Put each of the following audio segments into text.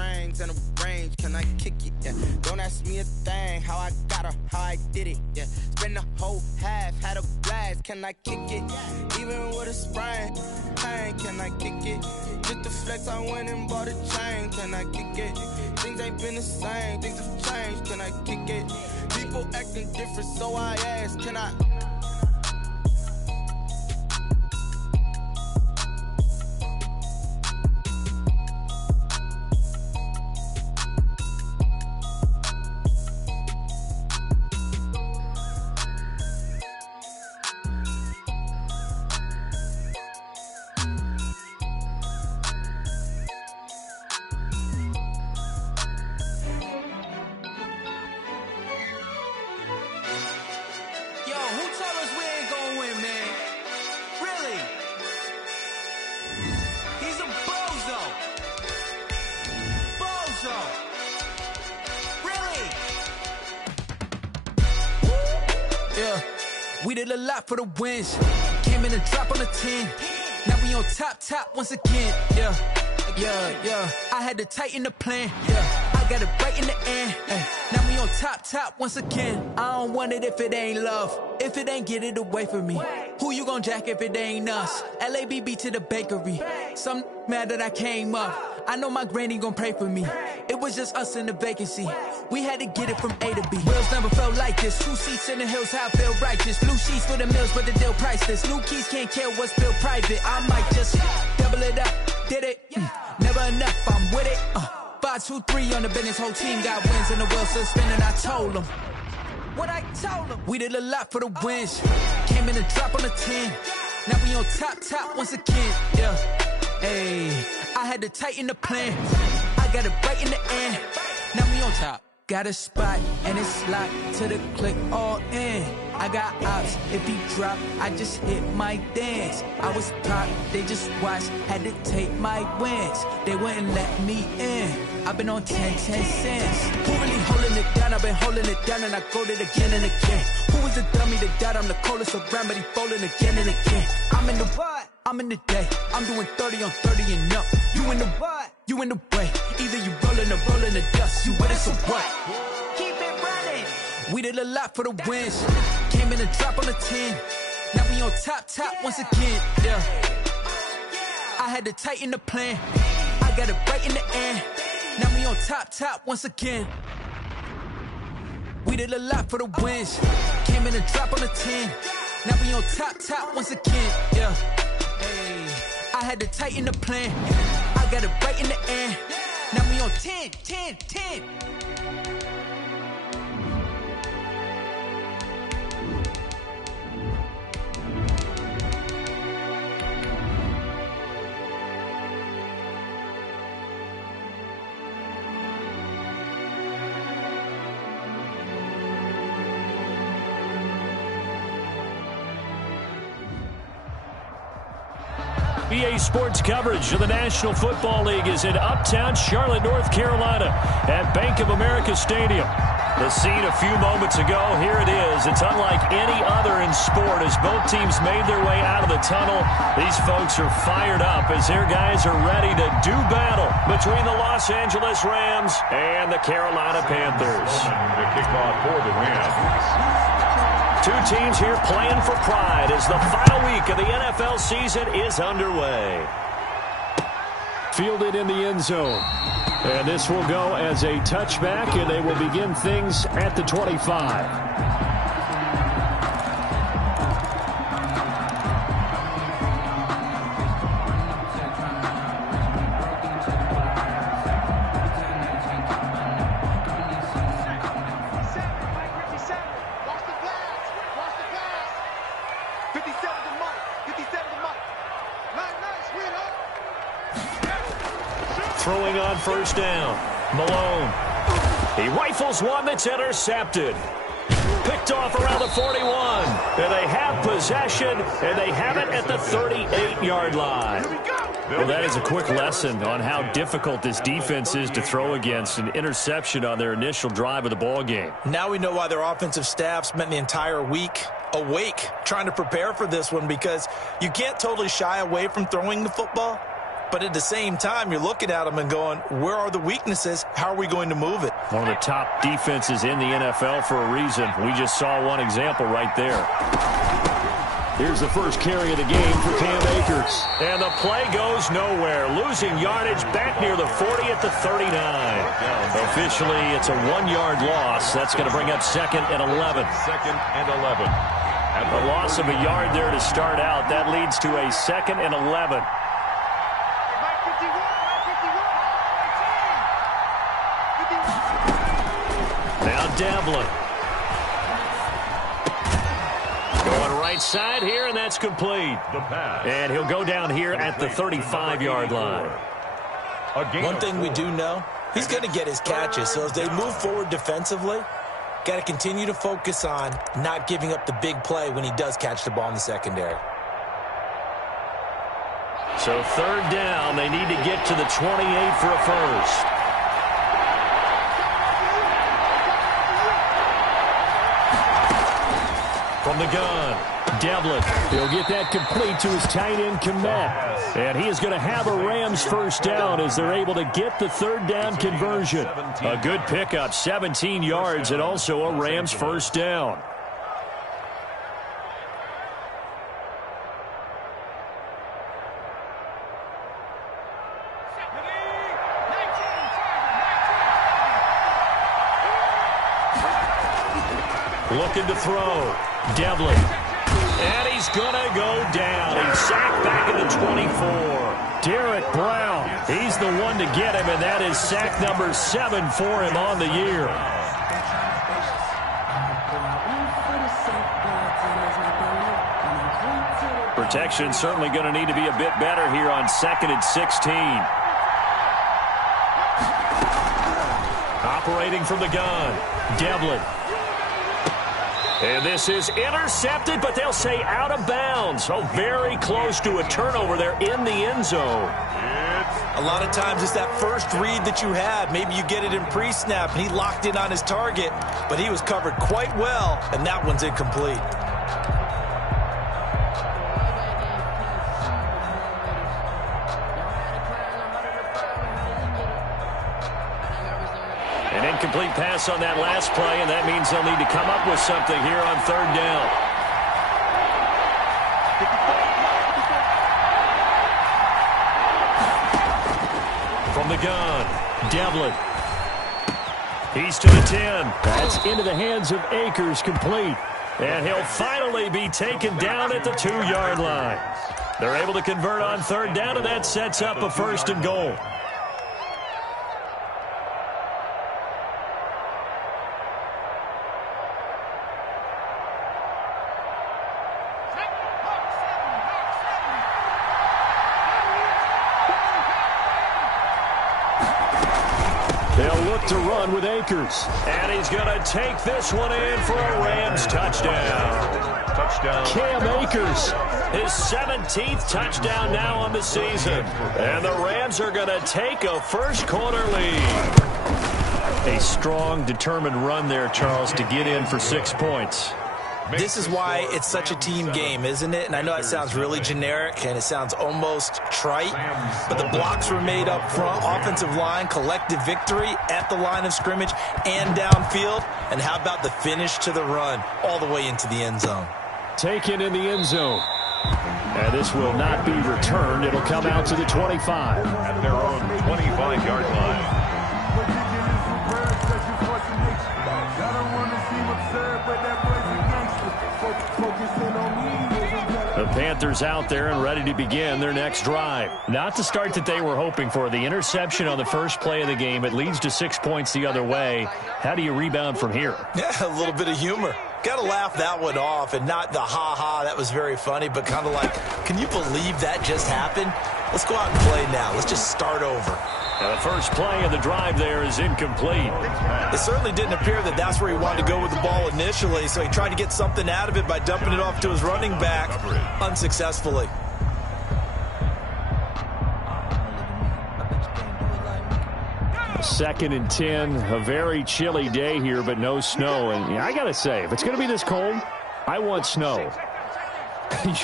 rings and a range, can I kick it? Yeah. Don't ask me a thing, how I got her, how I did it. Yeah. Spend the whole half, had a blast, can I kick it? Even with a sprain, pain, can I kick it? Just the flex, I went and bought a chain, can I kick it? Things ain't been the same, things have changed, can I kick it? People acting different, so I ask, can I? We did a lot for the wins. Came in and drop on the 10. Now we on top once again. Yeah. I had to tighten the plan. Yeah. I got it right in the end. Now we on top once again. I don't want it if it ain't love. If it ain't, get it away from me. Who you gon' jack if it ain't us? LABB to the bakery. Some mad that I came up. I know my granny gon' pray for me. It was just us in the vacancy. We had to get it from A to B. Wheels never felt like this. 2 seats in the hills, how I feel righteous. Blue sheets for the mills, but the deal priceless. New keys can't kill what's built private. I might just double it up. Did it? Never enough, I'm with it. 5, 2, 3 on the business. Whole team got wins and the wheels still spinning. I told them what I told them. We did a lot for the wins. Came in and drop on the 10. Now we on top once again. Yeah. Hey, I had to tighten the plan. I got it right in the end. Now we on top. Got a spot and it's locked to the click all in. I got ops, if he drop, I just hit my dance. I was top, they just watched, had to take my wins. They wouldn't let me in. I've been on 10 cents. Who really holding it down? I've been holding it down and I go it again and again. Who was the dummy that died? I'm the coldest around, but he folding again and again. I'm in the what? I'm in the day. I'm doing 30 on 30 and up. You in the what? You in the way. Either you rolling or rolling the dust. You with it, so what? Keep it running. We did a lot for the wins. Came in and drop on the 10. Now we on top once again. Yeah. I had to tighten the plan. I got it right in the end. Now we on top once again. We did a lot for the wins. Came in and drop on the 10. Now we on top once again. Yeah. Hey, I had to tighten the plan. I got it right in the end. Now we on 10. EA Sports coverage of the National Football League is in uptown Charlotte, North Carolina at Bank of America Stadium. The scene a few moments ago, here it is. It's unlike any other in sport as both teams made their way out of the tunnel. These folks are fired up as their guys are ready to do battle between the Los Angeles Rams and the Carolina Panthers. The kickoff for the Rams. Two teams here playing for pride as the final week of the NFL season is underway. Fielded in the end zone. And this will go as a touchback, and they will begin things at the 25. Throwing on first down. Malone. He rifles one that's intercepted. Picked off around the 41. And they have possession, and they have it at the 38-yard line. Well, that is a quick lesson on how difficult this defense is to throw against. An interception on their initial drive of the ball game. Now we know why their offensive staff spent the entire week awake trying to prepare for this one, because you can't totally shy away from throwing the football. But at the same time, you're looking at them and going, where are the weaknesses? How are we going to move it? One of the top defenses in the NFL for a reason. We just saw one example right there. Here's the first carry of the game for Cam Akers. And the play goes nowhere. Losing yardage back near the 40 at the 39. Officially, it's a 1-yard loss. That's going to bring up 2nd and 11. 2nd and 11. A loss of a yard there to start out. That leads to a 2nd and 11. Now Devlin. Going right side here, and that's complete. And he'll go down here at the 35-yard line. One thing we do know, he's going to get his catches. So as they move forward defensively, got to continue to focus on not giving up the big play when he does catch the ball in the secondary. So 3rd down, they need to get to the 28 for a first. From the gun, Devlin. He'll get that complete to his tight end, Kmet. And he is going to have a Rams first down as they're able to get the 3rd down conversion. A good pickup, 17 yards, and also a Rams first down. Looking to throw. Devlin. And he's going to go down. He's sacked back at the 24. Derek Brown. He's the one to get him, and that is sack number 7 for him on the year. Protection certainly going to need to be a bit better here on 2nd and 16. Operating from the gun. Devlin. And this is intercepted, but they'll say out of bounds. Oh, very close to a turnover there in the end zone. A lot of times it's that first read that you have. Maybe you get it in pre-snap, and he locked in on his target, but he was covered quite well, and that one's incomplete. An incomplete pass on that last play, and that means they'll need to come up with something here on 3rd down. From the gun, Devlin. He's to the 10. That's into the hands of Akers, complete. And he'll finally be taken down at the 2-yard line. They're able to convert on 3rd down, and that sets up a 1st and goal. They'll look to run with Akers. And he's going to take this one in for a Rams touchdown. Cam Akers, his 17th touchdown now on the season. And the Rams are going to take a first-quarter lead. A strong, determined run there, Charles, to get in for 6 points. This is why it's such a team game, isn't it? And I know it sounds really generic and it sounds almost trite, but the blocks were made up front, offensive line, collective victory at the line of scrimmage and downfield. And how about the finish to the run all the way into the end zone? Taken in the end zone. And this will not be returned. It'll come out to the 25. At their own 25-yard line. The Panthers out there and ready to begin their next drive. Not the start that they were hoping for. The interception on the first play of the game. It leads to 6 points the other way. How do you rebound from here? Yeah, a little bit of humor. Got to laugh that one off, and not the ha-ha, that was very funny, but kind of like, can you believe that just happened? Let's go out and play now. Let's just start over. Now the first play of the drive there is incomplete. It certainly didn't appear that that's where he wanted to go with the ball initially, so he tried to get something out of it by dumping it off to his running back unsuccessfully. Second and 10, a very chilly day here, but no snow. And I got to say, if it's going to be this cold, I want snow.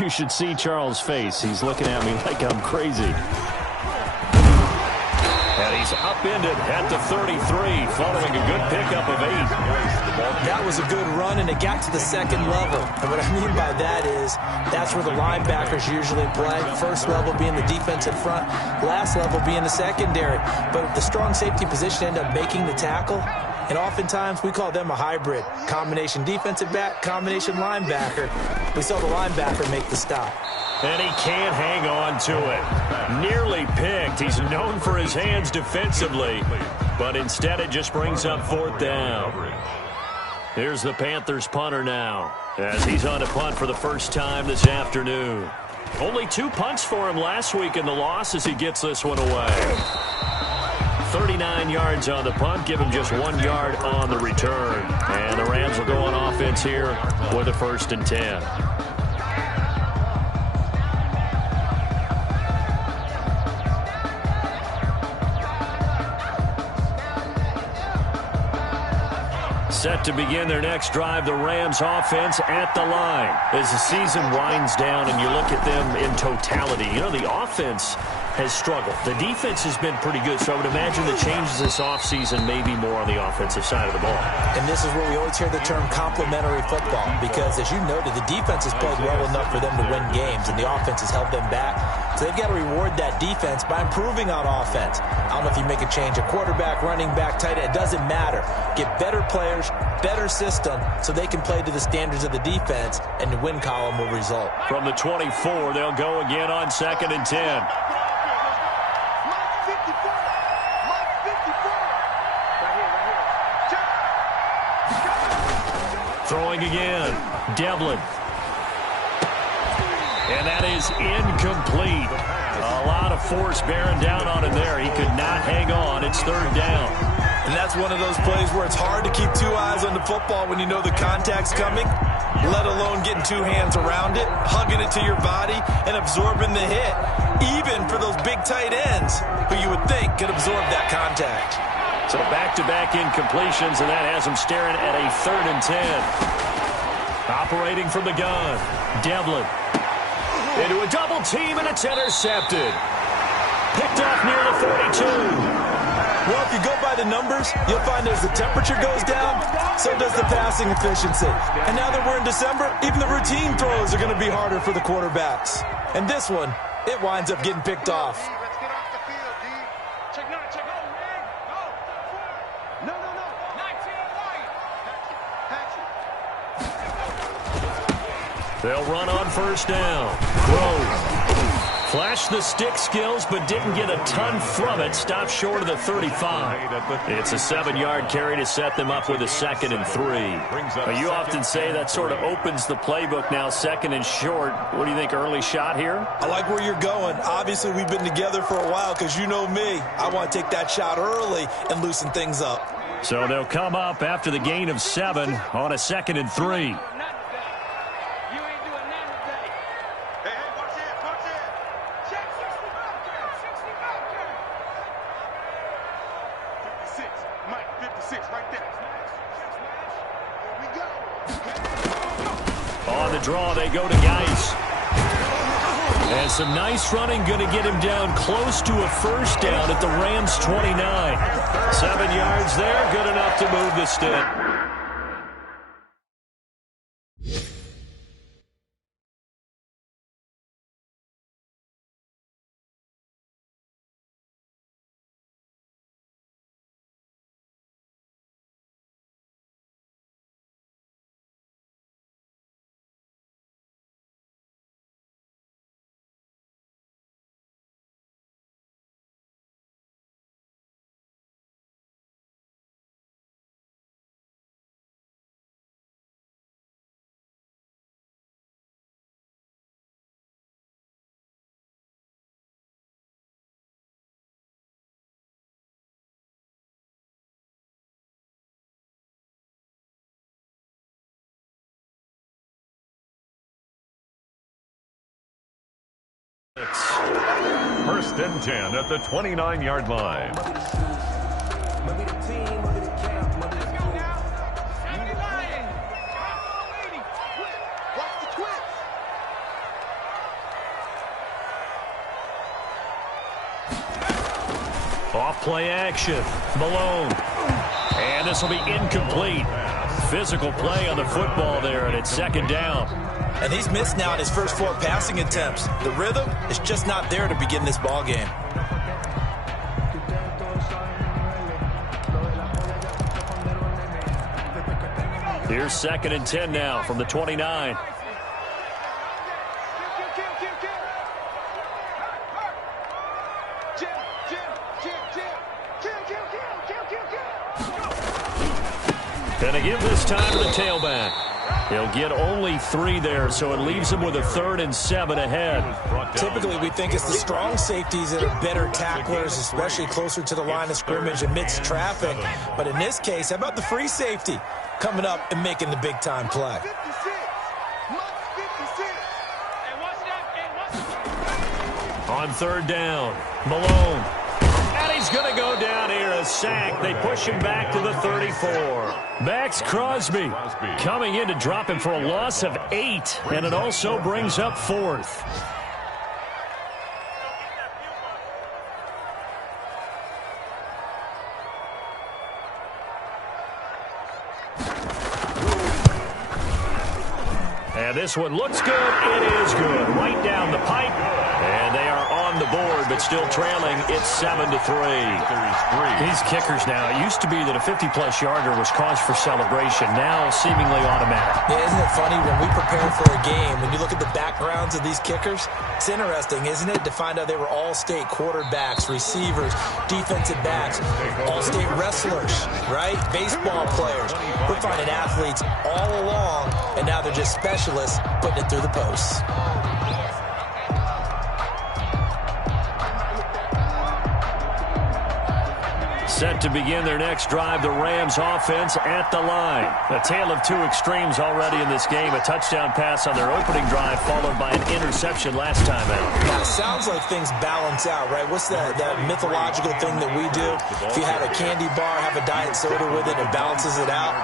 You should see Charles' face. He's looking at me like I'm crazy. And he's upended at the 33 following a good pickup of 8. That was a good run, and it got to the second level. And what I mean by that is that's where the linebackers usually play. First level being the defensive front, last level being the secondary. But the strong safety position ended up making the tackle. And oftentimes we call them a hybrid. Combination defensive back, combination linebacker. We saw the linebacker make the stop. And he can't hang on to it. Nearly picked. He's known for his hands defensively. But instead it just brings up 4th down. Here's the Panthers punter now, as he's on to punt for the first time this afternoon. Only 2 punts for him last week in the loss as he gets this one away. 39 yards on the punt, give him just 1 yard on the return. And the Rams will go on offense here with a 1st and 10. Set to begin their next drive, the Rams offense at the line. As the season winds down and you look at them in totality, you know, the offense has struggled. The defense has been pretty good, so I would imagine the changes this offseason may be more on the offensive side of the ball. And this is where we always hear the term complementary football, because as you noted, the defense has played well enough for them to win games, and the offense has held them back. So they've got to reward that defense by improving on offense. I don't know if you make a change, a quarterback, running back, tight end, it doesn't matter. Get better players, better system, so they can play to the standards of the defense, and the win column will result. From the 24, they'll go again on 2nd and 10. Throwing again, Devlin. And that is incomplete. A lot of force bearing down on him there. He could not hang on. It's 3rd down. And that's one of those plays where it's hard to keep 2 eyes on the football when you know the contact's coming, let alone getting 2 hands around it, hugging it to your body, and absorbing the hit, even for those big tight ends who you would think could absorb that contact. So back-to-back incompletions, and that has him staring at a 3rd and 10. Operating from the gun, Devlin. Into a double team, and it's intercepted. Picked off near the 42. Well, if you go by the numbers, you'll find as the temperature goes down, so does the passing efficiency. And now that we're in December, even the routine throws are going to be harder for the quarterbacks. And this one, it winds up getting picked off. They'll run on 1st down. Throws. Flashed the stick skills, but didn't get a ton from it. Stopped short of the 35. It's a 7-yard carry to set them up with a 2nd and 3. You often say that sort of opens the playbook now, 2nd and short. What do you think, early shot here? I like where you're going. Obviously, we've been together for a while because you know me. I want to take that shot early and loosen things up. So they'll come up after the gain of 7 on a 2nd and 3. On the draw, they go to Geis. And some nice running, going to get him down close to a 1st down at the Rams' 29. 7 yards there, good enough to move the stick. First and 10 at the 29-yard line. Off play Play action. Malone. And this will be incomplete. Physical play on the football there, and it's second down. And he's missed now in his first 4 passing attempts. The rhythm is just not there to begin this ball game. Here's 2nd and 10 now from the 29. And they give this time to the tailback. He'll get only 3 there, so it leaves him with a 3rd and 7 ahead. Typically, we think it's the strong safeties that are better tacklers, especially closer to the line of scrimmage amidst traffic. But in this case, how about the free safety coming up and making the big-time play? On 3rd down, Malone. And he's going to go down here, a sack. They push him back to the 34. Max Crosby coming in to drop him for a loss of 8, and it also brings up 4th. And this one looks good. It is good. Right down the pipe. And they are on the board, but still trailing. It's 7-3. These kickers now, it used to be that a 50-plus yarder was cause for celebration. Now seemingly automatic. Yeah, isn't it funny when we prepare for a game, when you look at the backgrounds of these kickers, it's interesting, isn't it, to find out they were all-state quarterbacks, receivers, defensive backs, all-state wrestlers, right? Baseball players. We're finding athletes all along, and now they're just specialists putting it through the posts. Set to begin their next drive, the Rams offense at the line. A tale of 2 extremes already in this game. A touchdown pass on their opening drive, followed by an interception last time out. Now, it sounds like things balance out, right? What's that mythological thing that we do? If you have a candy bar, have a diet soda with it, it balances it out.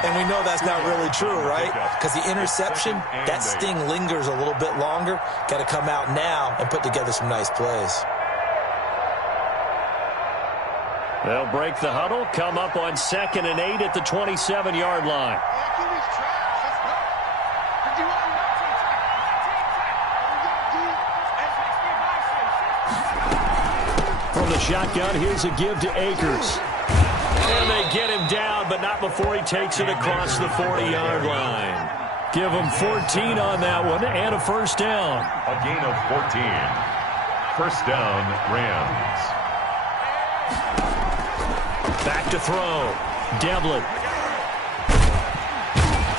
And we know that's not really true, right? Because the interception, that sting lingers a little bit longer. Got to come out now and put together some nice plays. They'll break the huddle, come up on 2nd and 8 at the 27-yard line. From the shotgun, here's a give to Akers. And they get him down, but not before he takes it across the 40-yard line. Give him 14 on that one and a first down. A gain of 14. First down, Rams. Back to throw. Devlin.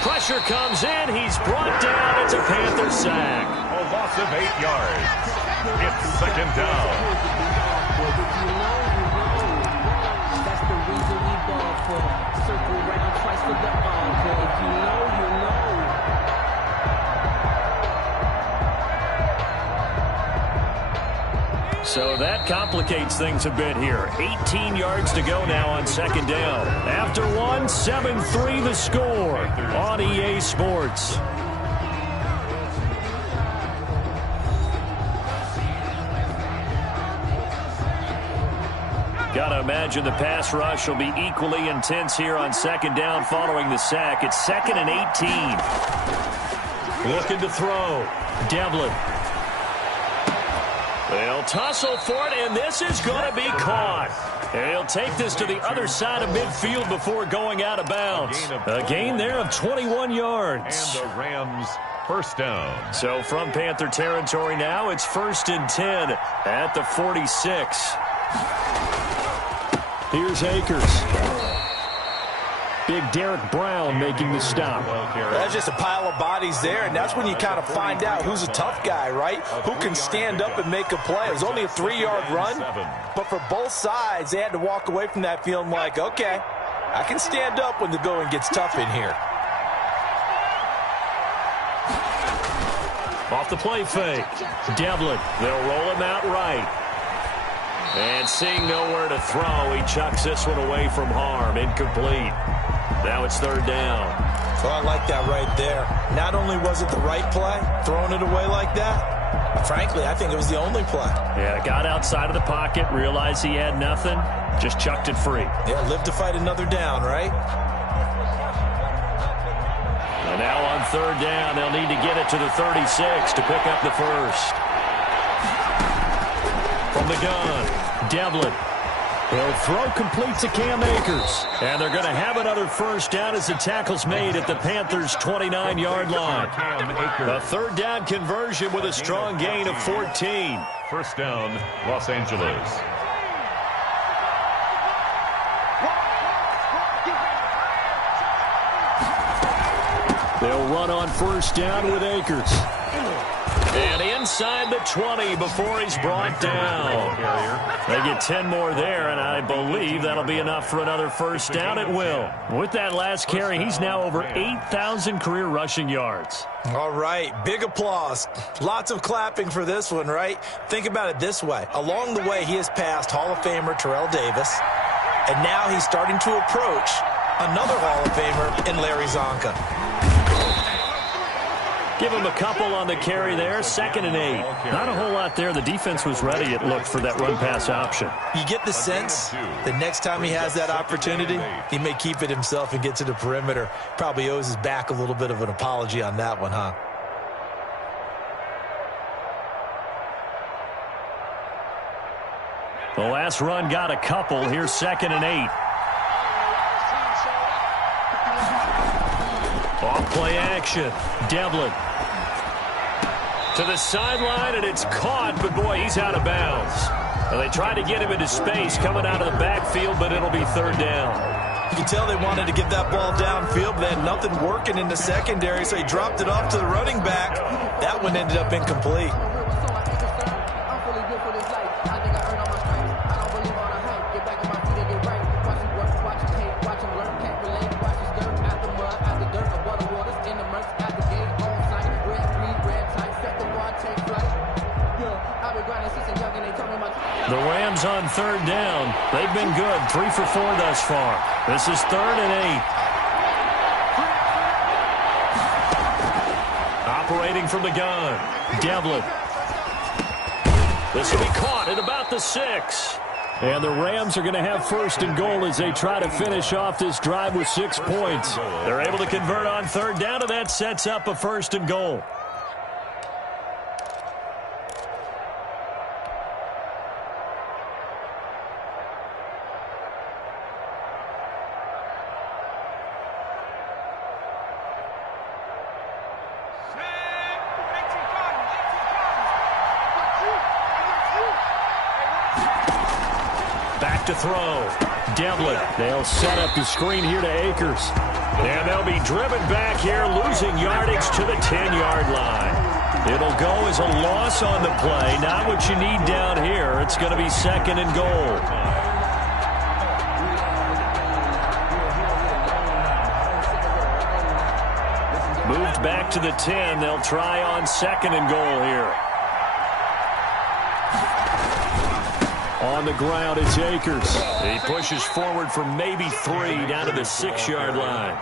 Pressure comes in. He's brought down. It's a Panther sack. A loss of 8 yards. It's second down. That's the reason we ball for. Circle round twice for the encore. If you know, you know. So that complicates things a bit here. 18 yards to go now on 2nd down. After 1, 7-3 the score on EA Sports. Gotta imagine the pass rush will be equally intense here on 2nd down following the sack. It's 2nd and 18. Looking to throw. Devlin. They'll tussle for it, and this is going to be caught. And he'll take this to the other side of midfield before going out of bounds. A gain there of 21 yards. And the Rams first down. So from Panther territory now, it's 1st and 10 at the 46. Here's Akers. Big Derek Brown making the stop. That's just a pile of bodies there, and that's when you kind of find out who's a tough guy, right? Who can stand up and make a play. It was only a 3-yard run, but for both sides, they had to walk away from that feeling like, okay, I can stand up when the going gets tough in here. Off the play fake. Devlin, they'll roll him out right. And seeing nowhere to throw, he chucks this one away from harm. Incomplete. Now it's 3rd down. Well, I like that right there. Not only was it the right play, throwing it away like that, Frankly, I think it was the only play. Yeah, got outside of the pocket, realized he had nothing, just chucked it free. Yeah, live to fight another down, right? And now on third down, they'll need to get it to the 36 to pick up the first. From the gun, Devlin. He'll throw complete to Cam Akers. And they're going to have another first down as the tackle's made at the Panthers' 29-yard line. A third down conversion with a strong gain of 14. First down, Los Angeles. They'll run on first down with Akers. And inside the 20 before he's brought down. They get 10 more there, and I believe that'll be enough for another first down at will. With that last carry, he's now over 8,000 career rushing yards. All right, big applause. Lots of clapping for this one, right? Think about it this way. Along the way, he has passed Hall of Famer Terrell Davis, and now he's starting to approach another Hall of Famer in Larry Zonka. Give him a couple on the carry there. 2nd and 8. Not a whole lot there. The defense was ready, it looked, for that run-pass option. You get the sense that next time he has that opportunity, he may keep it himself and get to the perimeter. Probably owes his back a little bit of an apology on that one, huh? The last run got a couple. Here's 2nd and 8. Off play action. Devlin to the sideline, and it's caught, but boy, he's out of bounds. Well, they tried to get him into space coming out of the backfield, but it'll be third down. You can tell they wanted to get that ball downfield, but they had nothing working in the secondary, so he dropped it off to the running back. That one ended up incomplete. The Rams on third down. They've been good. 3 for 4 thus far. This is 3rd and 8. Operating from the gun. Devlin. This will be caught at about the 6. And the Rams are going to have 1st and goal as they try to finish off this drive with 6 points. They're able to convert on third down, and that sets up a 1st and goal. To throw. Devlin. They'll set up the screen here to Akers. And they'll be driven back here, losing yardage to the 10-yard line. It'll go as a loss on the play. Not what you need down here. It's going to be 2nd and goal. Moved back to the 10. They'll try on 2nd and goal here. On the ground, it's Akers. He pushes forward for maybe 3 down to the 6-yard line.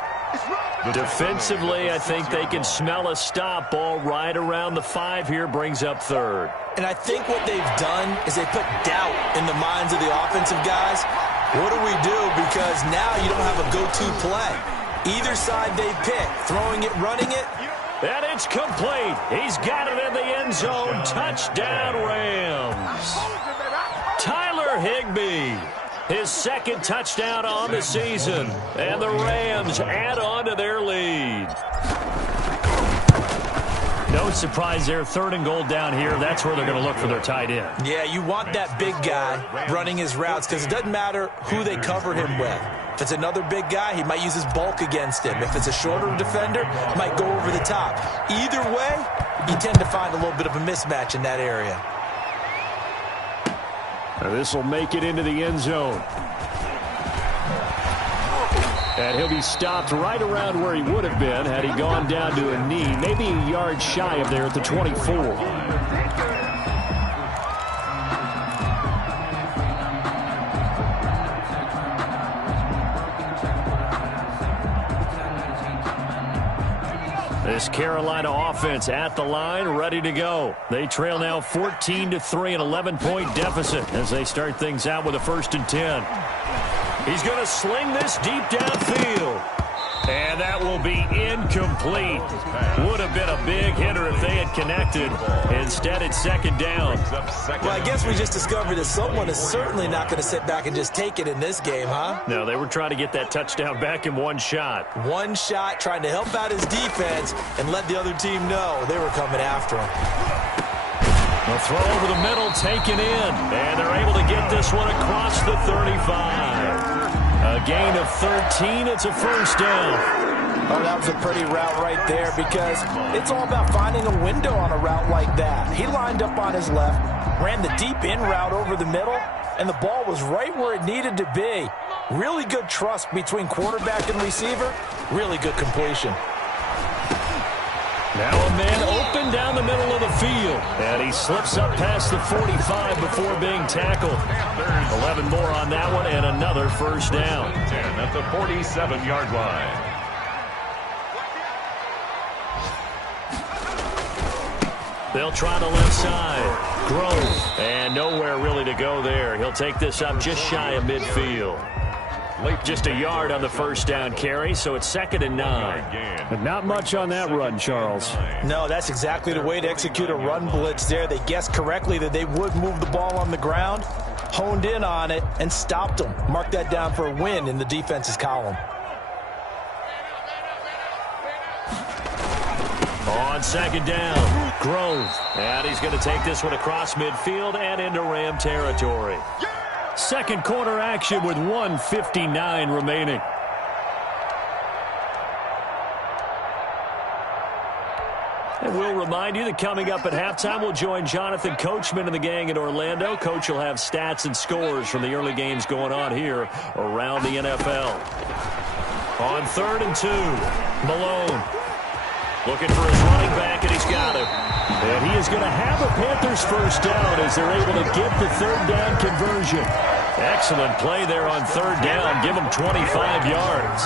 Defensively, I think they can smell a stop. Ball right around the 5 here, brings up 3rd. And I think what they've done is they put doubt in the minds of the offensive guys. What do we do? Because now you don't have a go-to play. Either side they pick, throwing it, running it. And it's complete. He's got it in the end zone. Touchdown, Rams. Tyler Higbee, his 2nd touchdown on the season, and the Rams add on to their lead. No surprise there, 3rd and goal down here. That's where they're going to look for their tight end. Yeah, you want that big guy running his routes because it doesn't matter who they cover him with. If it's another big guy, he might use his bulk against him. If it's a shorter defender, he might go over the top. Either way, you tend to find a little bit of a mismatch in that area. This will make it into the end zone. And he'll be stopped right around where he would have been had he gone down to a knee, maybe a yard shy of there at the 24. This Carolina offense at the line, ready to go. They trail now 14-3, an 11-point deficit as they start things out with a 1st and 10. He's going to sling this deep downfield. And that will be incomplete. Would have been a big hitter if they had connected. Instead, it's 2nd down. Well, I guess we just discovered that someone is certainly not going to sit back and just take it in this game, huh? No, they were trying to get that touchdown back in one shot. One shot, trying to help out his defense and let the other team know they were coming after him. A throw over the middle, taken in. And they're able to get this one across the 35. A gain of 13. It's a 1st down. Oh, that was a pretty route right there because it's all about finding a window on a route like that. He lined up on his left, ran the deep in route over the middle, and the ball was right where it needed to be. Really good trust between quarterback and receiver. Really good completion. Now a man open down the middle of the field. And he slips up past the 45 before being tackled. 11 more on that one and another 1st down. 10 at the 47-yard line. They'll try the left side. Grove. And nowhere really to go there. He'll take this up just shy of midfield. Just a yard on the 1st down carry, so it's 2nd and 9. But not much on that run, Charles. No, that's exactly the way to execute a run blitz there. They guessed correctly that they would move the ball on the ground, honed in on it, and stopped them. Mark that down for a win in the defense's column. On 2nd down, Grove. And he's going to take this one across midfield and into Ram territory. 2nd quarter action with 1:59 remaining. And we'll remind you that coming up at halftime, we'll join Jonathan Coachman and the gang in Orlando. Coach will have stats and scores from the early games going on here around the NFL. On 3rd and 2, Malone looking for his running back, and he's got it. And he is going to have a Panthers 1st down as they're able to get the 3rd down conversion. Excellent play there on 3rd down. Give him 25 yards.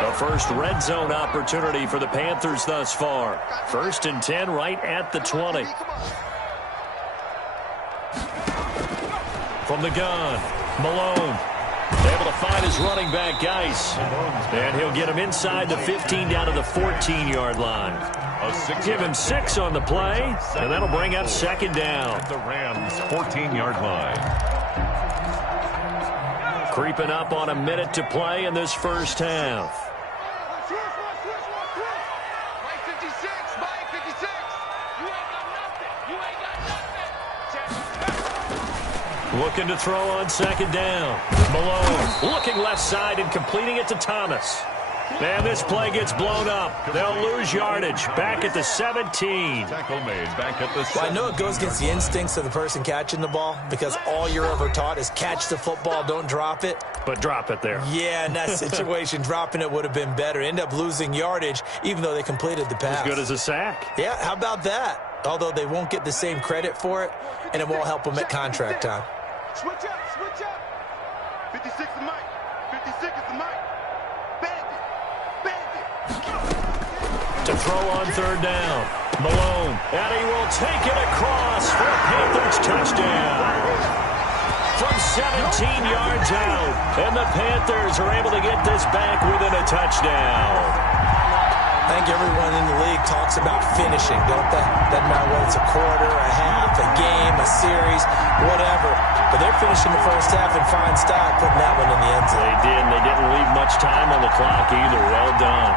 The first red zone opportunity for the Panthers thus far. 1st and 10 right at the 20. From the gun, Malone. Able to find his running back, Geis. And he'll get him inside the 15 down to the 14-yard line. Give him 6 on the play, and that'll bring up 2nd down. The Rams' 14-yard line. Creeping up on a minute to play in this 1st half. Looking to throw on 2nd down. Malone looking left side and completing it to Thomas. And this play gets blown up. They'll lose yardage. Back at the 17. Tackle made back at the 17. Well, I know it goes against the instincts of the person catching the ball because all you're ever taught is catch the football, don't drop it. But drop it there. Yeah, in that situation, dropping it would have been better. End up losing yardage even though they completed the pass. As good as a sack. Yeah, how about that? Although they won't get the same credit for it, and it won't help them at contract time. Switch up, switch up. 56 is Mike. 56 is the Mike. Bandit. Bandit. To throw on 3rd down. Malone. And he will take it across for a Panthers touchdown. From 17 yards out. And the Panthers are able to get this back within a touchdown. I think everyone in the league talks about finishing, don't they? Doesn't matter whether it's a quarter, a half, a game, a series, whatever. But they're finishing the 1st half in fine style, putting that one in the end zone. They did, and they didn't leave much time on the clock either. Well done.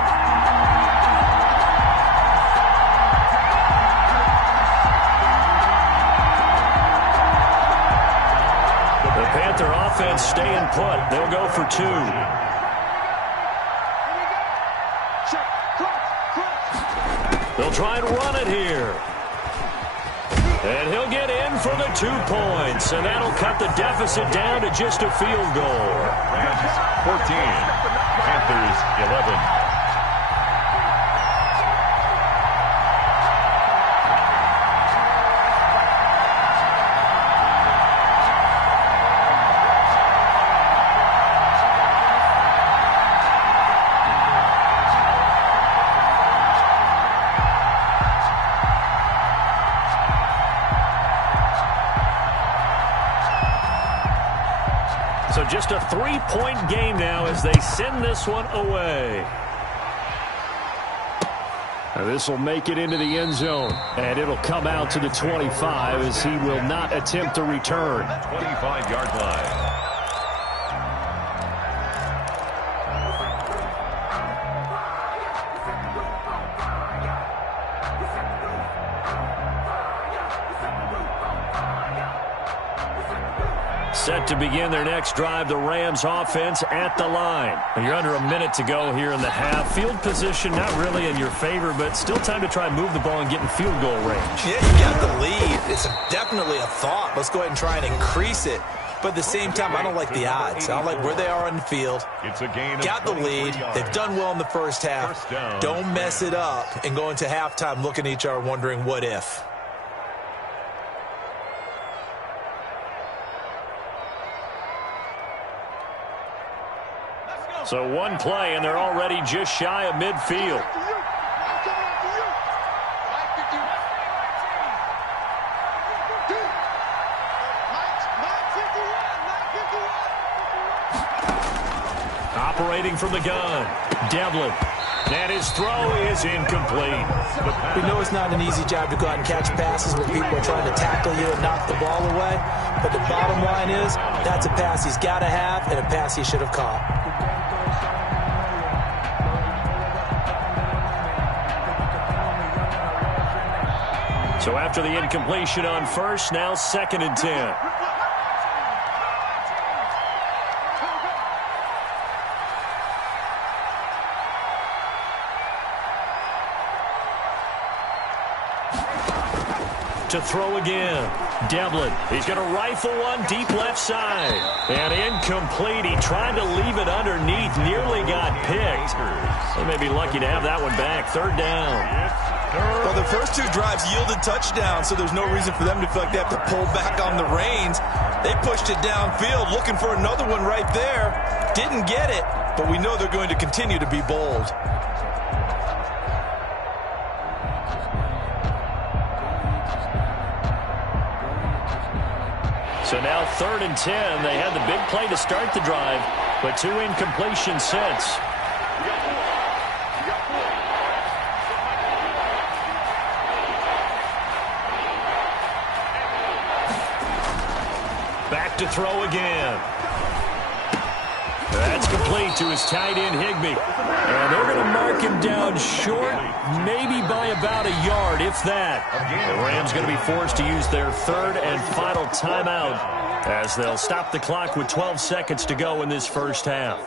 The Panther offense staying put. They'll go for 2. They'll try and run it here. And he'll get in for the 2 points. And that'll cut the deficit down to just a field goal. Rams 14, Panthers 11. just a 3-point game now as they send this one away. This will make it into the end zone, and it'll come out to the 25 as he will not attempt to return. 25-yard line. Set to begin their next drive, the Rams offense at the line. You're under a minute to go here in the half. Field position not really in your favor, but still time to try and move the ball and get in field goal range. Yeah, you got the lead. It's definitely a thought. Let's go ahead and try and increase it. But at the same time, I don't like the odds. I don't like where they are on the field. It's a gain of got the lead. They've done well in the first half. Don't mess it up and go into halftime looking at each other wondering what if. So one play, and they're already just shy of midfield. Operating from the gun, Devlin. And his throw is incomplete. We know it's not an easy job to go out and catch passes when people are trying to tackle you and knock the ball away. But the bottom line is, that's a pass he's got to have and a pass he should have caught. So after the incompletion on first, now 2nd and 10. To throw again. Devlin, he's going to rifle one deep left side. And incomplete. He tried to leave it underneath, nearly got picked. They may be lucky to have that one back. 3rd down. Well, the first 2 drives yielded touchdowns, so there's no reason for them to feel like they have to pull back on the reins. They pushed it downfield, looking for another one right there. Didn't get it, but we know they're going to continue to be bold. So now 3rd and 10. They had the big play to start the drive, but 2 incompletions since. Back to throw again. That's complete to his tight end, Higbee. And they're going to mark him down short, maybe by about a yard, if that. The Rams going to be forced to use their 3rd and final timeout as they'll stop the clock with 12 seconds to go in this first half.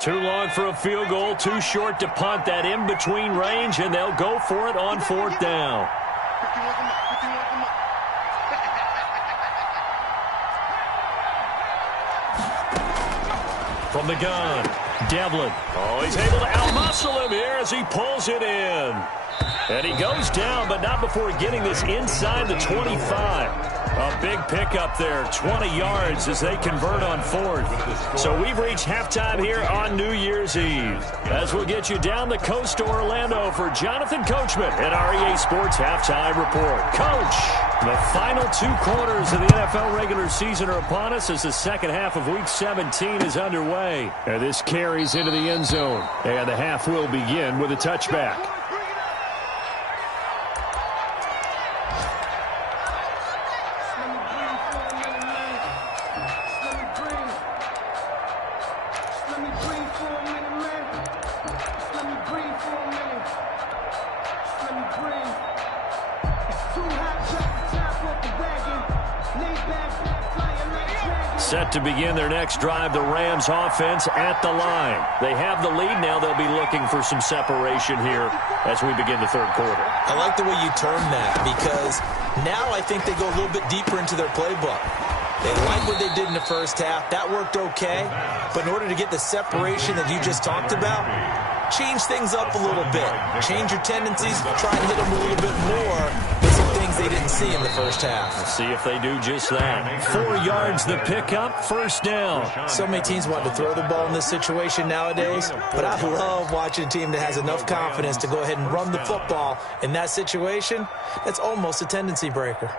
Too long for a field goal, too short to punt. That in-between range, and they'll go for it on 4th down. From the gun, Devlin. Oh, he's able to outmuscle him here as he pulls it in. And he goes down, but not before getting this inside the 25. A big pickup there, 20 yards as they convert on 4th. So we've reached halftime here on New Year's Eve. As we'll get you down the coast to Orlando for Jonathan Coachman at our EA Sports Halftime Report. Coach, the final 2 quarters of the NFL regular season are upon us as the second half of Week 17 is underway. And this carries into the end zone. And the half will begin with a touchback. Set to begin their next drive, the Rams offense at the line. They have the lead now. They'll be looking for some separation here as we begin the 3rd quarter. I like the way you term that because now I think they go a little bit deeper into their playbook. They like what they did in the first half. That worked okay. But in order to get the separation that you just talked about, change things up a little bit. Change your tendencies. Try and hit them a little bit more with some things they didn't see in the first half. Let's see if they do just that. 4 yards the pickup, first down. So many teams want to throw the ball in this situation nowadays, but I love watching a team that has enough confidence to go ahead and run the football in that situation. That's almost a tendency breaker.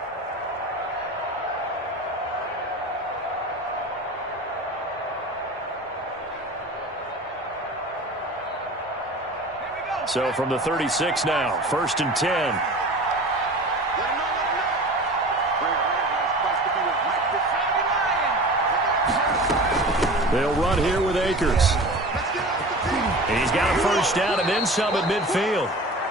So from the 36 now, 1st and 10. They'll run here with Akers. He's got a first down and then some at midfield.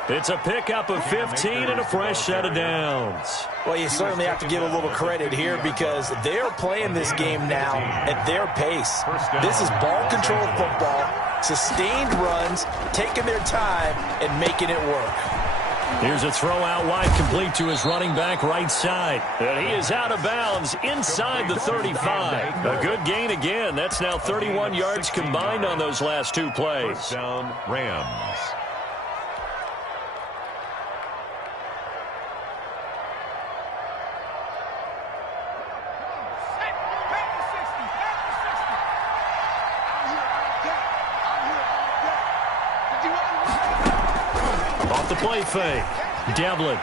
It's a pickup of 15 and a fresh set of downs. Well, you certainly have to give a little credit here because they're playing this game now at their pace. This is ball control football, sustained runs, taking their time, and making it work. Here's a throw out wide, complete to his running back right side. And he is out of bounds inside the 35. A good gain again. That's now 31 yards combined on those last 2 plays. First down, Rams. The play fake. Devlin.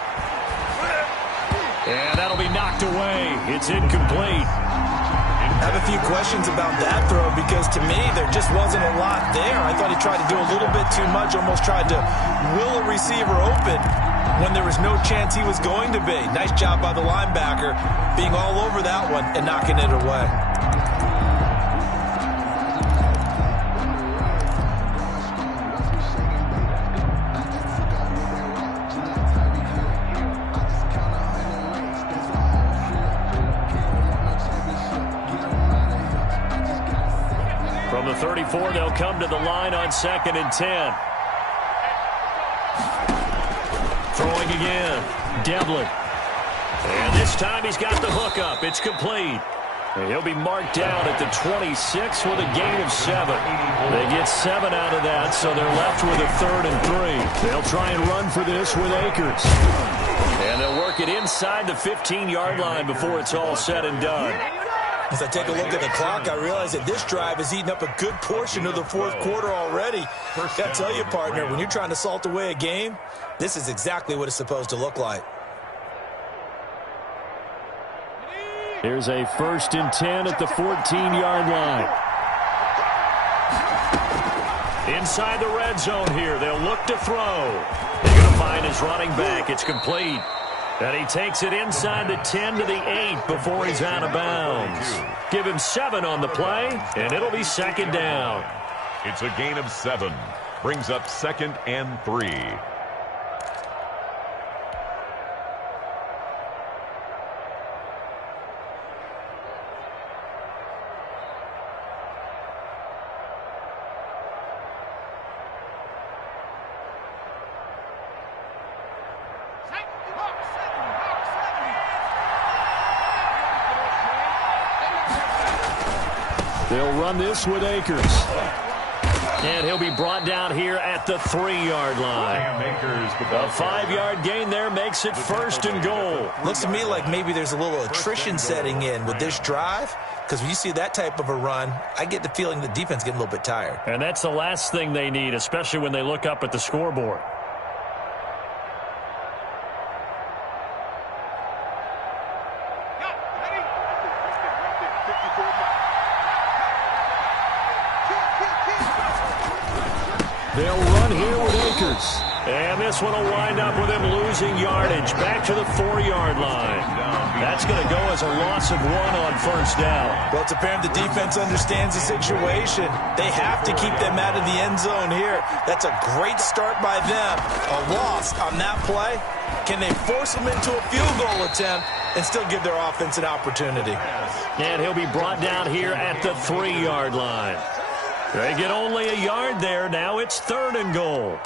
And that'll be knocked away. It's incomplete. I have a few questions about that throw because to me there just wasn't a lot there. I thought he tried to do a little bit too much, almost tried to will a receiver open when there was no chance he was going to be. Nice job by the linebacker being all over that one and knocking it away. From the 34, they'll come to the line on 2nd and 10. Throwing again. Devlin. And this time he's got the hook up. It's complete. And he'll be marked down at the 26 with a gain of 7. They get 7 out of that, so they're left with a 3rd and 3. They'll try and run for this with Akers. And they'll work it inside the 15-yard line before it's all said and done. As I take a look at the clock, I realize that this drive has eaten up a good portion of the 4th quarter already. I gotta tell you, partner, when you're trying to salt away a game, this is exactly what it's supposed to look like. Here's a 1st and 10 at the 14-yard line. Inside the red zone here, they'll look to throw. They're going to find his running back. It's complete. And he takes it inside the 10 to the 8 before he's out of bounds. Give him 7 on the play, and it'll be 2nd down. It's a gain of 7. Brings up 2nd and 3. They'll run this with Akers. And he'll be brought down here at the 3-yard line. A 5-yard gain there makes it 1st and goal. Looks to me like maybe there's a little attrition setting in with this drive, because when you see that type of a run, I get the feeling the defense getting a little bit tired. And that's the last thing they need, especially when they look up at the scoreboard. They'll run here with Akers. And this one will wind up with him losing yardage back to the 4-yard line. That's going to go as a loss of 1 on 1st down. Well, it's apparent the defense understands the situation. They have to keep them out of the end zone here. That's a great start by them. A loss on that play. Can they force them into a field goal attempt and still give their offense an opportunity? And he'll be brought down here at the 3-yard line. They get only a yard there. Now it's 3rd and goal.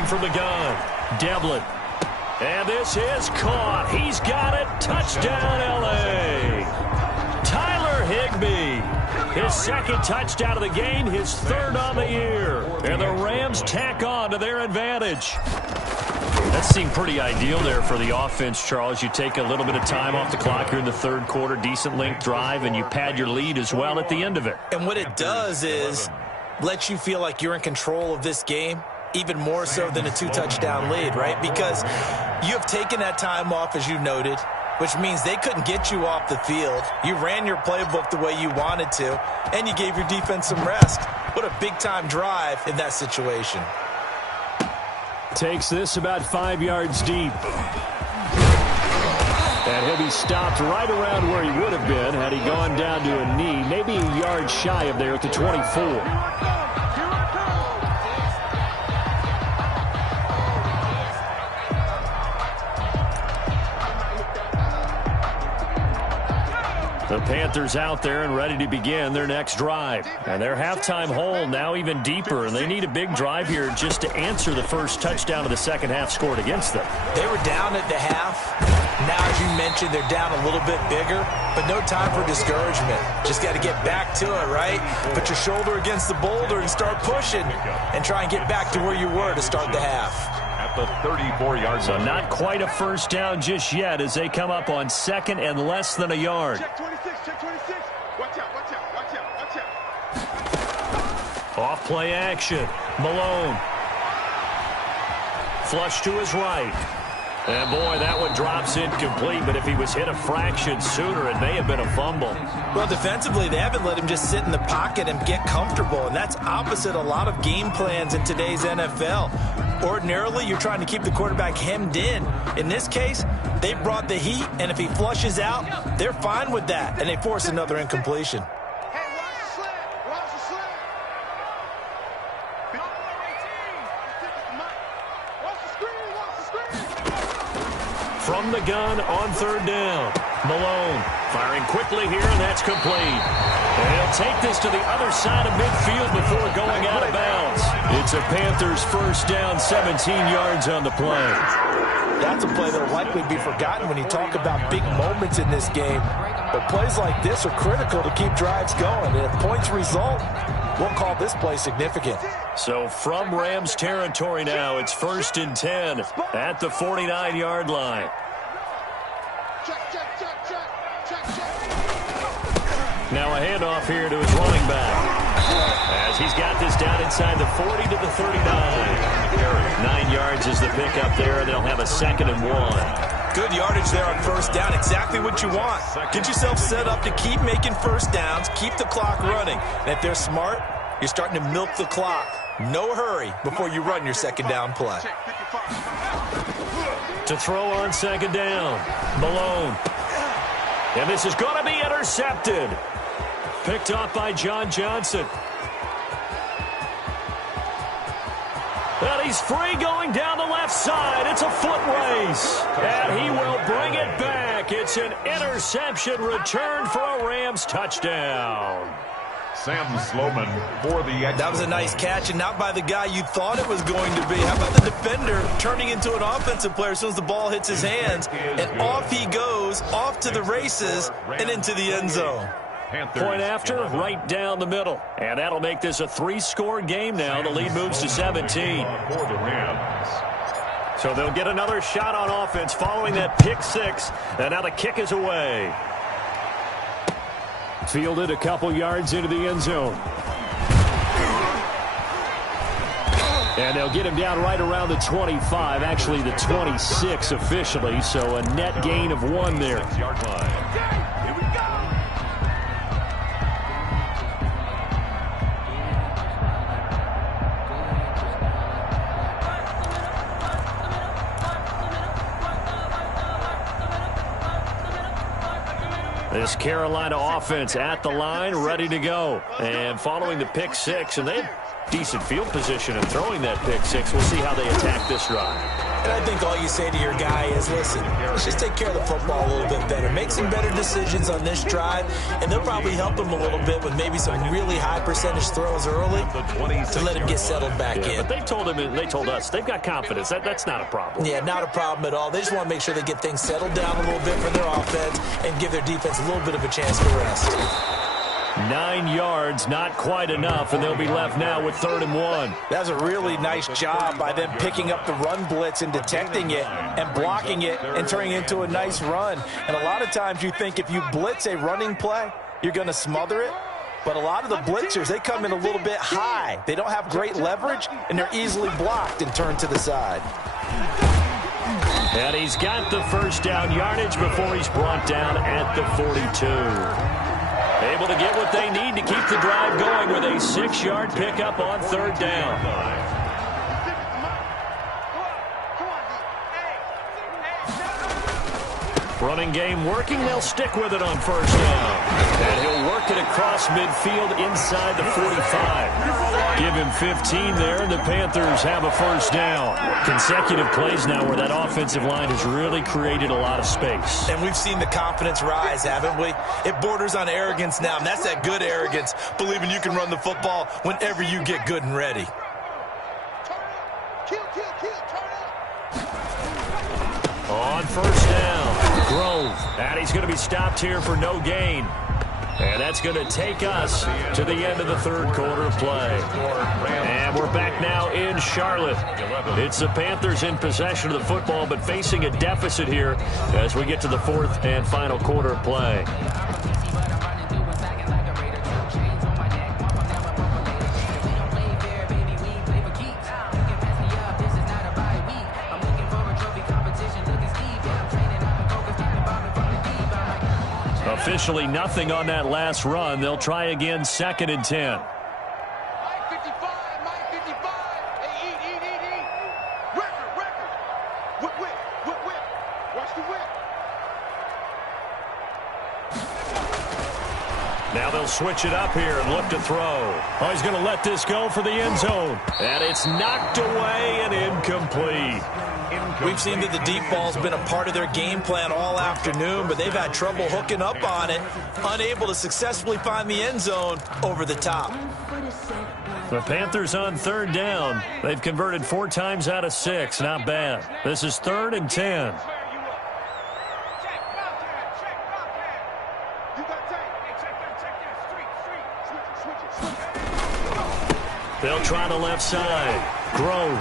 throwing from the gun. Devlin. And this is caught. He's got it. Touchdown, L.A. Tyler Higbee. His second touchdown of the game, his third on the year. And the Rams tack on to their advantage. That seemed pretty ideal there for the offense, Charles. You take a little bit of time off the clock here in the third quarter, decent length drive, and you pad your lead as well at the end of it. And what it does is let you feel like you're in control of this game, even more so than a two-touchdown lead, right? Because you have taken that time off, as you noted, which means they couldn't get you off the field. You ran your playbook the way you wanted to, and you gave your defense some rest. What a big-time drive in that situation. Takes this about 5 yards deep. And he'll be stopped right around where he would have been had he gone down to a knee, maybe a yard shy of there at the 24. The Panthers out there and ready to begin their next drive. And their halftime hole now even deeper, and they need a big drive here just to answer the first touchdown of the second half scored against them. They were down at the half. Now, as you mentioned, they're down a little bit bigger, but no time for discouragement. Just got to get back to it, right? Put your shoulder against the boulder and start pushing and try and get back to where you were to start the half. At the 34-yard So line. not quite a first down just yet as they come up on second and less than a yard. Check 26, check 26. Watch out, watch out, watch out, watch out. Off play action. Malone. Flush to his right. And boy, that one drops incomplete, but if he was hit a fraction sooner, it may have been a fumble. Well, defensively, they haven't let him just sit in the pocket and get comfortable, and that's opposite a lot of game plans in today's NFL. Ordinarily, you're trying to keep the quarterback hemmed in. In this case, they brought the heat, and if he flushes out, they're fine with that, and they force another incompletion. Hey, watch the slant, watch the slant. Watch the screen, watch the screen. From the gun on third down. Malone firing quickly here, and that's complete. And he'll take this to the other side of midfield before going out of bounds. It's a Panthers first down, 17 yards on the play. That's a play that will likely be forgotten when you talk about big moments in this game. But plays like this are critical to keep drives going. And if points result, we'll call this play significant. So from Rams territory now, it's 1st and 10 at the 49-yard line. Now a handoff here to his running back. As he's got this down inside the 40 to the 39. 9 yards is the pickup there. They'll have a 2nd and 1. Good yardage there on first down. Exactly what you want. Get yourself set up to keep making first downs, keep the clock running. And if they're smart, you're starting to milk the clock. No hurry before you run your second down play. To throw on second down. Malone. And this is going to be intercepted. Picked off by John Johnson. And he's free going down the left side. It's a foot race. And he will bring it back. It's an interception return for a Rams touchdown. Sam Sloman for the extra. That was a nice catch, and not by the guy you thought it was going to be. How about the defender turning into an offensive player as soon as the ball hits his hands? And off he goes, off to the races, and into the end zone. Point after, right down the middle. And that'll make this a 3-score game now. The lead moves to 17. For the Rams. So they'll get another shot on offense following that pick 6. And now the kick is away. Fielded a couple yards into the end zone. And they'll get him down right around the 25, actually the 26 officially, so a net gain of 1 there. 6-yard line. Here we go. This Carolina offense at the line, ready to go. And following the pick 6, and they have decent field position in throwing that pick 6. We'll see how they attack this drive. And I think all you say to your guy is, listen, let's just take care of the football a little bit better. Make some better decisions on this drive, and they'll probably help him a little bit with maybe some really high percentage throws early to let him get settled back in. But they told him, and they told us, they've got confidence. That's not a problem. Yeah, not a problem at all. They just want to make sure they get things settled down a little bit for their offense and give their defense a little bit of a chance to rest. 9 yards, not quite enough, and they'll be left now with 3rd and 1. That was a really nice job by them picking up the run blitz and detecting it and blocking it and turning it into a nice run. And a lot of times you think if you blitz a running play, you're going to smother it. But a lot of the blitzers, they come in a little bit high. They don't have great leverage, and they're easily blocked and turned to the side. And he's got the first down yardage before he's brought down at the 42. Able to get what they need to keep the drive going with a 6-yard pickup on 3rd down. Running game working. They'll stick with it on 1st down. And he'll work it across midfield inside the 45. Give him 15 there, and the Panthers have a 1st down. Consecutive plays now where that offensive line has really created a lot of space. And we've seen the confidence rise, haven't we? It borders on arrogance now, and that's that good arrogance, believing you can run the football whenever you get good and ready. On 1st down, Grove. And he's going to be stopped here for no gain. And that's going to take us to the end of the 3rd quarter of play. And we're back now in Charlotte. It's the Panthers in possession of the football, but facing a deficit here as we get to the 4th and final quarter of play. Officially nothing on that last run. They'll try again, 2nd and 10. Mike 55, Mike 55. Hey, eat. Record. Whip. Watch the whip. Now they'll switch it up here and look to throw. Oh, he's going to let this go for the end zone. And it's knocked away and incomplete. We've seen that the deep ball's been a part of their game plan all afternoon, but they've had trouble hooking up on it, unable to successfully find the end zone over the top. The Panthers on 3rd down. They've converted 4 times out of 6. Not bad. This is 3rd and 10. They'll try the left side. Grove.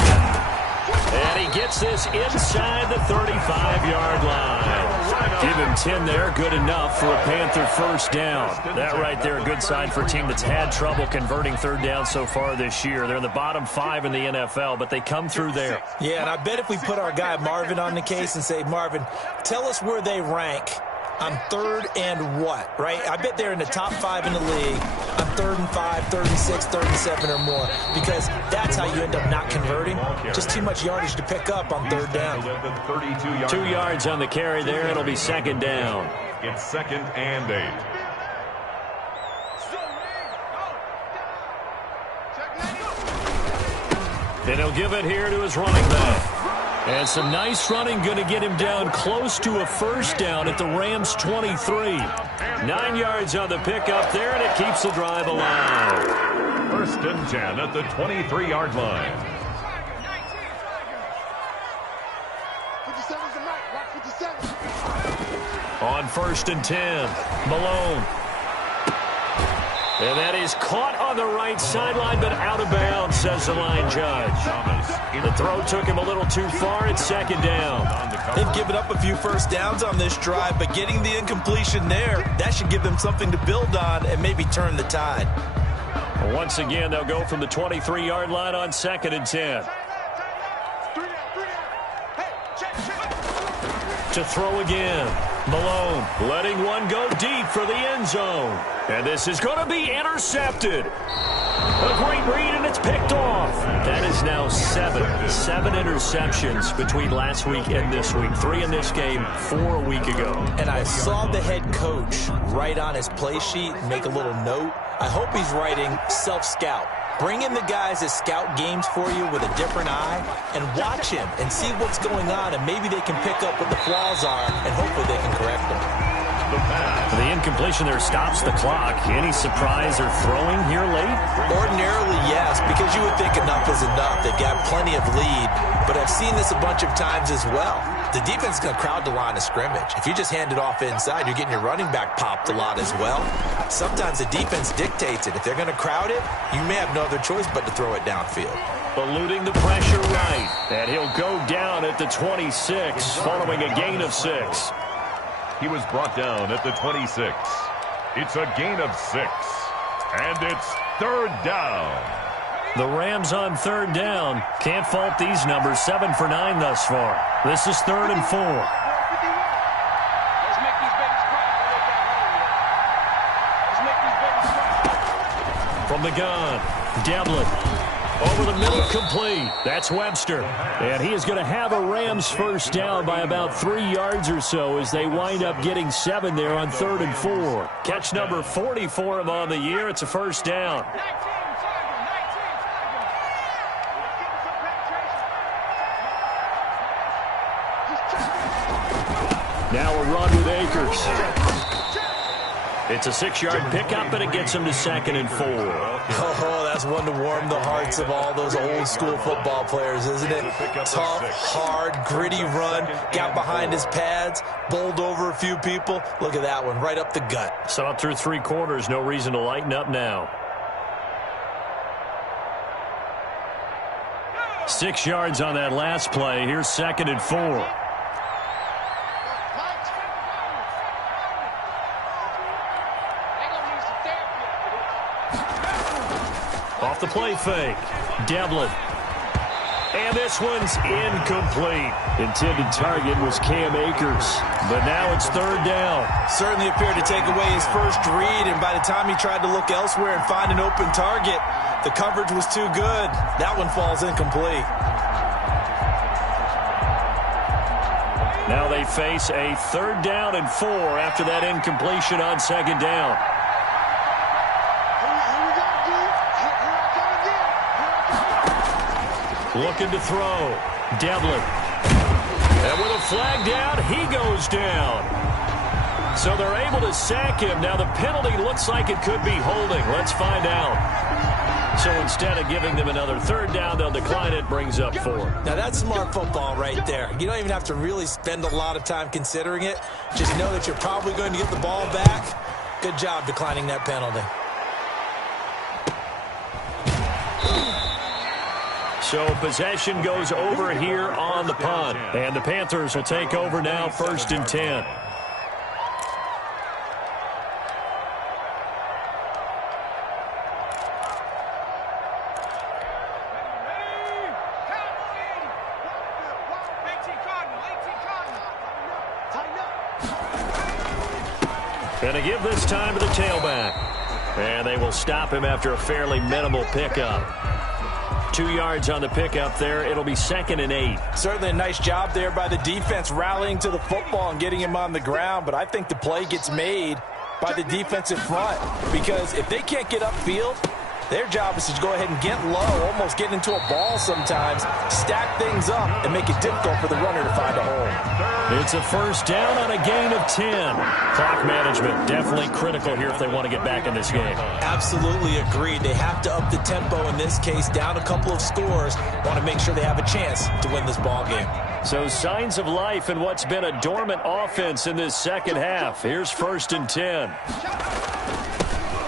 And he gets this inside the 35-yard line. Give him 10 there. Good enough for a Panther 1st down. That right there, a good sign for a team that's had trouble converting 3rd down so far this year. They're in the bottom 5 in the NFL, but they come through there. Yeah, and I bet if we put our guy Marvin on the case and say, Marvin, tell us where they rank on 3rd and what, right? I bet they're in the top 5 in the league on 3rd and 5, 3rd and 6, 3rd and 7 or more, because that's how you end up not converting. Just too much yardage to pick up on 3rd down. 2 yards on the carry there. It'll be 2nd down. It's 2nd and 8. And he'll give it here to his running back. And some nice running, going to get him down close to a 1st down at the Rams' 23. 9 yards on the pickup there, and it keeps the drive alive. 1st and 10 at the 23-yard line. 57's the mic. Watch 57. On 1st and 10, Malone. And that is caught on the right sideline, but out of bounds, says the line judge. The throw took him a little too far. It's 2nd down. They've given up a few 1st downs on this drive, but getting the incompletion there, that should give them something to build on and maybe turn the tide. Once again, they'll go from the 23-yard line on 2nd and 10. To throw again. Malone letting one go deep for the end zone. And this is going to be intercepted. A great read, and it's picked off. That is now 7 interceptions between last week and this week. 3 in this game, 4 a week ago. And I saw the head coach write on his play sheet, make a little note. I hope he's writing self-scout, Bring in the guys that scout games for you with a different eye and watch him and see what's going on, and maybe they can pick up what the flaws are, and hopefully they can correct them. The incompletion there stops the clock. Any surprise or throwing here late? Ordinarily, yes, because you would think enough is enough. They've got plenty of lead, but I've seen this a bunch of times as well. The defense is going to crowd the line of scrimmage. If you just hand it off inside, you're getting your running back popped a lot as well. Sometimes the defense dictates it. If they're going to crowd it, you may have no other choice but to throw it downfield. Eluding the pressure right, and he'll go down at the 26 following a gain of 6. He was brought down at the 26. It's a gain of 6. And it's 3rd down. The Rams on 3rd down. Can't fault these numbers. 7 for 9 thus far. This is 3rd and 4. From the gun, Devlin. Over the middle, complete. That's Webster. And he is going to have a Rams first down by about 3 yards or so as they wind up getting 7 there on 3rd and 4. Catch number 40 for him on the year. It's a first down. Now a run with Akers. It's a 6-yard pickup, and it gets him to 2nd and 4. Oh, that's one to warm the hearts of all those old-school football players, isn't it? Tough, hard, gritty run. Got behind his pads, bowled over a few people. Look at that one, right up the gut. So up through 3 quarters, no reason to lighten up now. 6 yards on that last play. Here's 2nd and 4. Off the play fake. Devlin. And this one's incomplete. Intended target was Cam Akers. But now it's 3rd down. Certainly appeared to take away his first read, and by the time he tried to look elsewhere and find an open target, the coverage was too good. That one falls incomplete. Now they face a 3rd down and 4 after that incompletion on 2nd down. Looking to throw. Devlin. And with a flag down, he goes down. So they're able to sack him. Now the penalty looks like it could be holding. Let's find out. So instead of giving them another 3rd down, they'll decline it, brings up 4. Now that's smart football right there. You don't even have to really spend a lot of time considering it. Just know that you're probably going to get the ball back. Good job declining that penalty. So possession goes over here on the punt. And the Panthers will take over now, 1st and 10. And a give this time to the tailback. And they will stop him after a fairly minimal pickup. 2 yards on the pickup there. It'll be 2nd and 8. Certainly a nice job there by the defense rallying to the football and getting him on the ground. But I think the play gets made by the defensive front. Because if they can't get upfield, their job is to go ahead and get low, almost get into a ball sometimes, stack things up, and make it difficult for the runner to find a hole. It's a first down on a gain of 10. Clock management definitely critical here if they want to get back in this game. Absolutely agreed. They have to up the tempo in this case, down a couple of scores. Want to make sure they have a chance to win this ball game. So signs of life in what's been a dormant offense in this second half. Here's 1st and 10.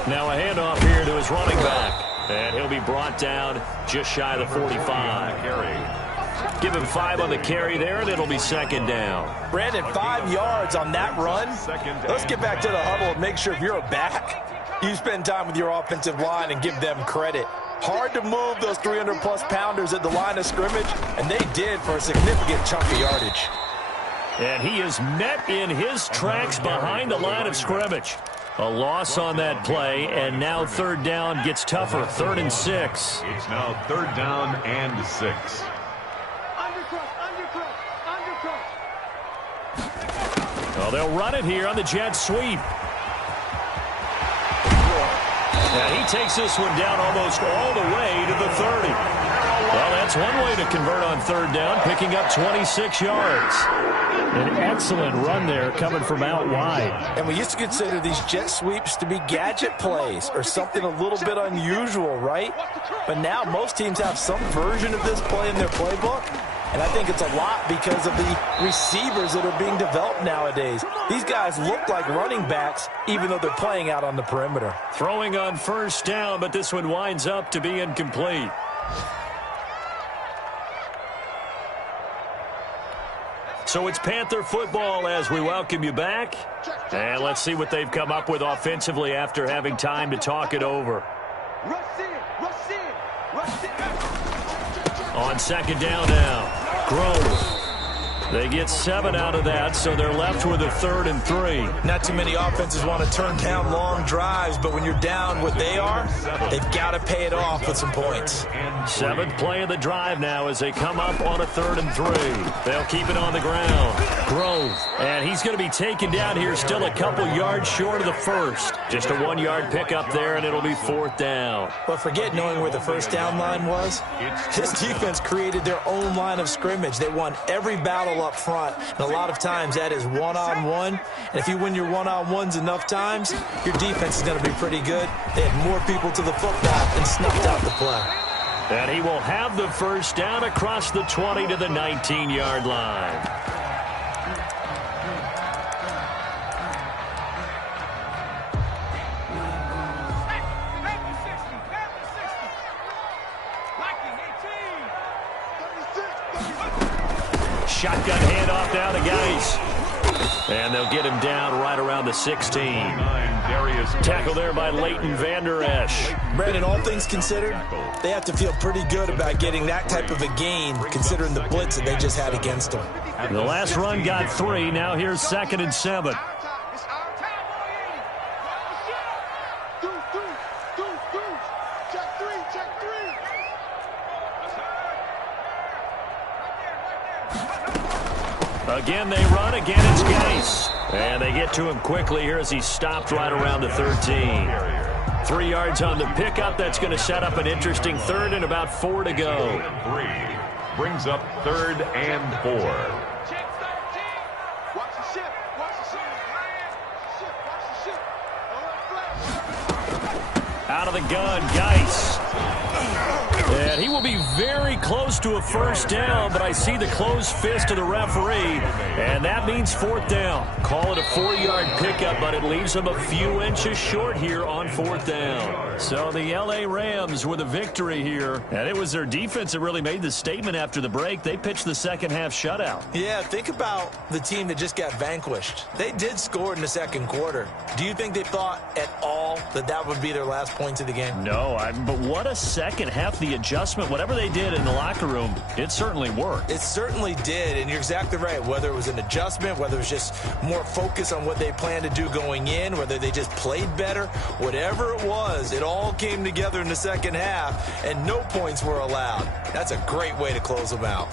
Now a handoff here to his running back. And he'll be brought down just shy of the 45. Give him 5 on the carry there, and it'll be 2nd down. Brandon, 5 yards on that run. Let's get back to the huddle and make sure if you're a back, you spend time with your offensive line and give them credit. Hard to move those 300-plus pounders at the line of scrimmage, and they did for a significant chunk of yardage. And he is met in his tracks behind the line of scrimmage. A loss on that play, and now 3rd down gets tougher. 3rd and 6. It's now 3rd down and 6. Well, they'll run it here on the jet sweep. And he takes this one down almost all the way to the 30. Well, that's one way to convert on third down, picking up 26 yards. An excellent run there coming from out wide. And we used to consider these jet sweeps to be gadget plays or something a little bit unusual, right? But now most teams have some version of this play in their playbook. And I think it's a lot because of the receivers that are being developed nowadays. These guys look like running backs, even though they're playing out on the perimeter. Throwing on first down, but this one winds up to be incomplete. So it's Panther football as we welcome you back. And let's see what they've come up with offensively after having time to talk it over. On second down now, Grove. They get 7 out of that, so they're left with a 3rd and 3. Not too many offenses want to turn down long drives, but when you're down what they are, they've got to pay it off with some points. 7th play of the drive now as they come up on a 3rd and 3. They'll keep it on the ground. Grove. And he's going to be taken down here still a couple yards short of the first. Just a 1-yard pickup there, and it'll be 4th down. But forget knowing where the first down line was. This defense created their own line of scrimmage. They won every battle up front, and a lot of times that is one-on-one. And if you win your one-on-ones enough times, your defense is going to be pretty good. They had more people to the football and snuffed out the play. And he will have the first down across the 20 to the 19-yard line. Shotgun handoff down to Geis. And they'll get him down right around the 16. Tackle there by Leighton Vander Esch. Brandon, all things considered, they have to feel pretty good about getting that type of a gain, considering the blitz that they just had against them. The last run got 3. Now here's 2nd and 7. Again, they run. Again, it's Geis. And they get to him quickly here as he's stopped right around the 13. 3 yards on the pickup. That's going to set up an interesting 3rd and about 4 to go. 3 brings up 3rd and 4. Out of the gun, Geis. And he will be very close to a first down, but I see the closed fist of the referee, and that means 4th down. Call it a 4-yard pickup, but it leaves them a few inches short here on 4th down. So the L.A. Rams with a victory here, and it was their defense that really made the statement after the break. They pitched the second-half shutout. Yeah, think about the team that just got vanquished. They did score in the second quarter. Do you think they thought at all that that would be their last points of the game? No, but what a second half. The adjustment, whatever they did in the locker room, it certainly worked. It certainly did, and you're exactly right. Whether it was an adjustment, whether it was just more focus on what they planned to do going in, whether they just played better, whatever it was, it all came together in the second half, and no points were allowed. That's a great way to close them out.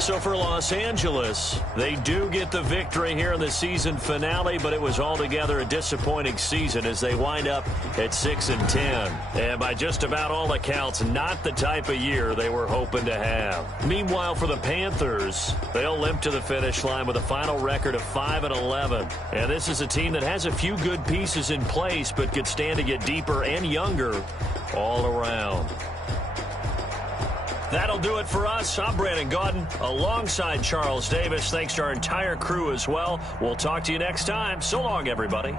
So for Los Angeles, they do get the victory here in the season finale, but it was altogether a disappointing season as they wind up at 6-10. And by just about all accounts, not the type of year they were hoping to have. Meanwhile, for the Panthers, they'll limp to the finish line with a final record of 5-11. And this is a team that has a few good pieces in place, but could stand to get deeper and younger all around. That'll do it for us. I'm Brandon Gaudin alongside Charles Davis. Thanks to our entire crew as well. We'll talk to you next time. So long, everybody.